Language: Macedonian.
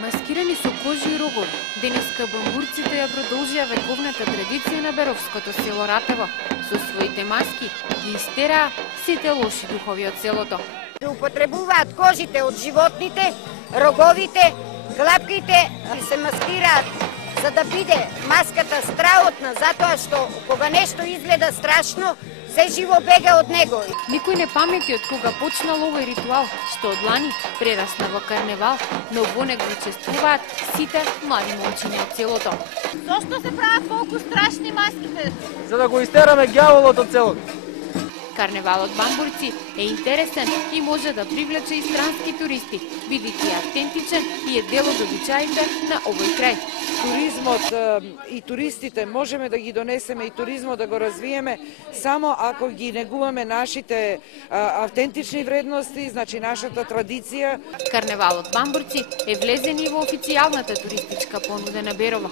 Маскирани со кожи и рогови, денеска бамбурците ја продолжија вековната традиција на Беровското село Ратево. Со своите маски ги истераа сите лоши духови од селото. Употребуваат кожите од животните, роговите, клапките и се маскираат за да биде маската страотна, затоа што кога нешто изгледа страшно, се живо бега од него. Никој не памети од кога почнал овој ритуал, што од лани прерасна во карневал, но во него учествуваат сите млади момчиња од селото. Зошто се прават толку страшни маските? За да го истераме ѓаволот од селото. Карневалот Бамбурци е интересен и може да привлече и странски туристи, бидејќи е автентичен и е дел од обичаите на овој крај. Туризмот и туристите можеме да ги донесеме и туризмот да го развиеме само ако ги негуваме нашите автентични вредности, значи нашата традиција. Карневалот Бамбурци е влезен и во официјалната туристичка понуда на Берово.